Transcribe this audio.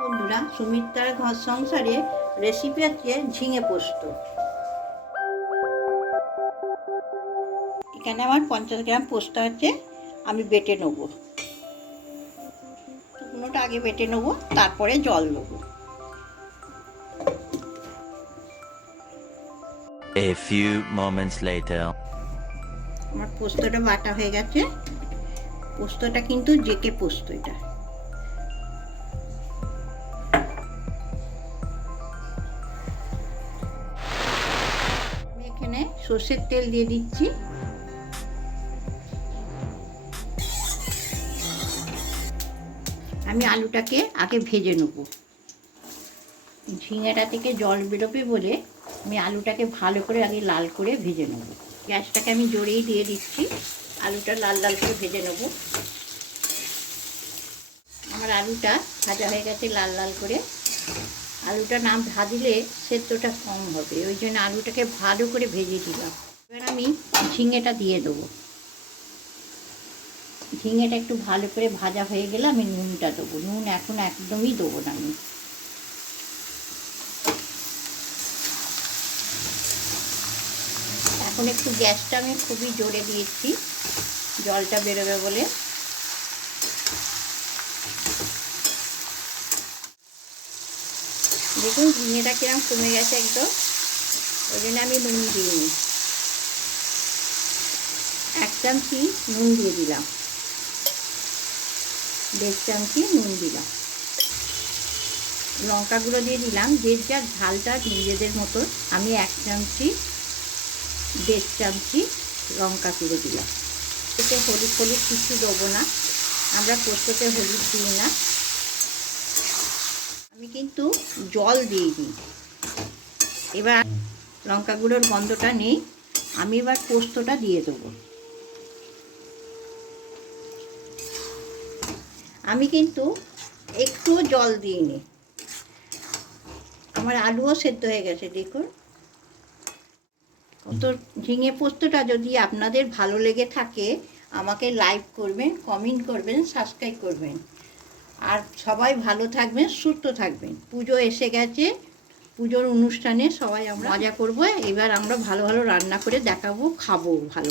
বন্ধুরা সুমিত্রার ঘর সংসারে রেসিপি হচ্ছে ঝিঙে পোস্ত। এখানে আমার পঞ্চাশ গ্রাম পোস্ত আছে আমি বেটে নেব। শুকনোটা আগে বেটে নেব তারপরে জল দেবো A few moments later. আমার পোস্তটা বাটা হয়ে গেছে। পোস্তটা কিন্তু জেকে পোস্ত এটা। এখানে সর্ষের তেল দিয়ে দিচ্ছি। আমি আলুটাকে আগে ভেজে নেব। ঝিঙেটা থেকে জল বেরোবে বলে আমি আলুটাকে ভালো করে আগে লাল করে ভেজে নেব। গ্যাসটাকে আমি জোরেই দিয়ে দিচ্ছি। আলুটা লাল লাল করে ভেজে নেব। আমার আলুটা ভাজা হয়ে গেছে লাল লাল করে। আলুটা না ভাজলে সেদ্ধটা কম হবে, ওই জন্য আলুটাকে ভালো করে ভেজে দিলাম এবার আমি ঝিঙেটা দিয়ে দেবো। ঝিঙেটা একটু ভালো করে ভাজা হয়ে গেলে আমি নুনটা দেবো। নুন এখন একদমই দেবো না আমি। এখন একটু গ্যাসটা আমি খুবই জোরে দিয়েছি। জলটা বেরোবে বলে। দেখুন ঝিঙেটা কিরম কমে গেছে একদম। ওই জন্য আমি নুন দিইনি। এক চামচি নুন দিয়ে দিলাম। দেড় চামচি নুন দিলাম। লঙ্কাগুলো দিয়ে দিলাম। যে যার ঝালটা নিজেদের মতো আমি এক চামচি, দেড় চামচি লঙ্কা করে দিলাম। এতে হলুদ হলুদ কিছু দেবো না। আমরা পোস্ততে হলুদ দিই না। আমি কিন্তু জল দিইনি এবার লঙ্কা গুঁড়োর গন্ধটা নেই। আমি এবার পোস্তটা দিয়ে দেবো। আমি কিন্তু একটুও জল দিইনি। আমার আলুও সেদ্ধ হয়ে গেছে, দেখুন। তো ঝিঙে পোস্তটা যদি আপনাদের ভালো লেগে থাকে, আমাকে লাইক করবেন কমেন্ট করবেন সাবস্ক্রাইব করবেন। আর সবাই ভালো থাকবেন, সুস্থ থাকবেন। পুজো এসে গেছে, পুজোর অনুষ্ঠানে সবাই আমরা মজা করব। এবার আমরা ভালো ভালো রান্না করে দেখাবো, খাব ভালো